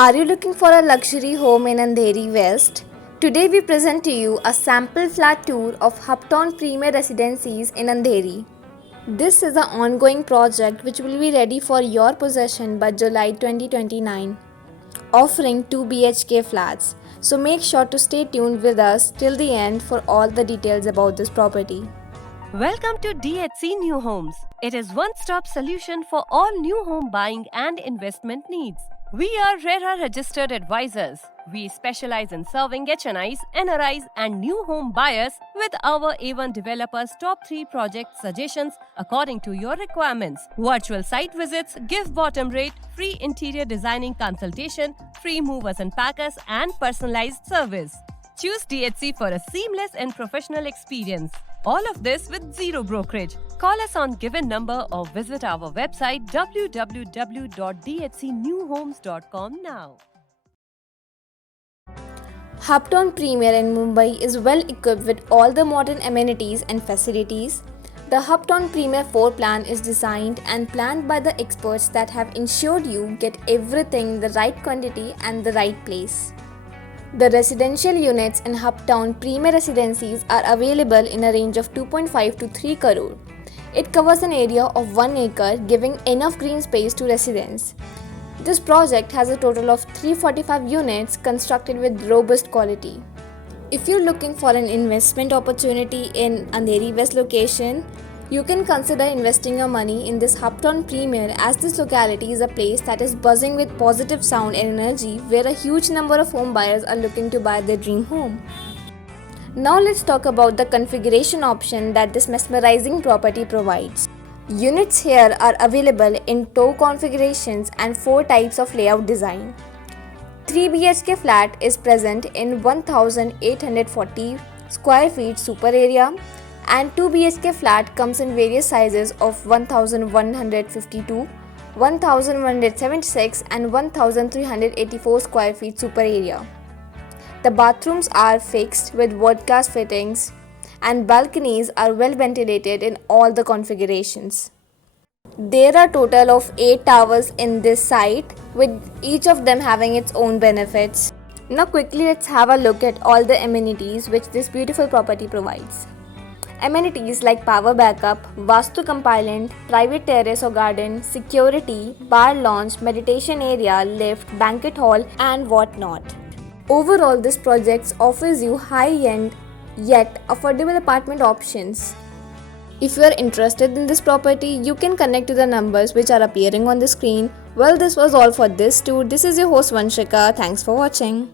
Are you looking for a luxury home in Andheri West? Today we present to you a sample flat tour of Hubtown Premiere Residences in Andheri. This is an ongoing project which will be ready for your possession by July 2029, offering 2 BHK flats. So make sure to stay tuned with us till the end for all the details about this property. Welcome to DHC New Homes. It is one-stop solution for all new home buying and investment needs. We are RERA registered advisors. We specialize in serving HNIs, NRIs and new home buyers with our A1 developers top 3 project suggestions according to your requirements. Virtual site visits, give bottom rate, free interior designing consultation, free movers and packers and personalized service. Choose DHC for a seamless and professional experience. All of this with zero brokerage. Call us on given number or visit our website www.dhcnewhomes.com now. Hubtown Premiere in Mumbai is well equipped with all the modern amenities and facilities. The Hubtown Premiere 4 plan is designed and planned by the experts that have ensured you get everything the right quantity and the right place. The residential units in Hubtown Premiere Residences are available in a range of 2.5 to 3 crore. It covers an area of 1 acre, giving enough green space to residents. This project has a total of 345 units constructed with robust quality. If you're looking for an investment opportunity in Andheri West location, you can consider investing your money in this Hubtown Premiere, as this locality is a place that is buzzing with positive sound and energy, where a huge number of home buyers are looking to buy their dream home. Now let's talk about the configuration option that this mesmerizing property provides. Units here are available in 2 configurations and 4 types of layout design. 3 BHK flat is present in 1840 square feet super area, and 2 BHK flat comes in various sizes of 1152, 1176 and 1384 square feet super area. The bathrooms are fixed with world-class fittings and balconies are well ventilated in all the configurations. There are total of 8 towers in this site, with each of them having its own benefits. Now quickly let's have a look at all the amenities which this beautiful property provides. Amenities like power backup, Vastu compliant, private terrace or garden, security, bar lounge, meditation area, lift, banquet hall and whatnot. Overall, this project offers you high-end yet affordable apartment options. If you are interested in this property, you can connect to the numbers which are appearing on the screen. Well, this was all for this tour. This is your host Vanshika. Thanks for watching.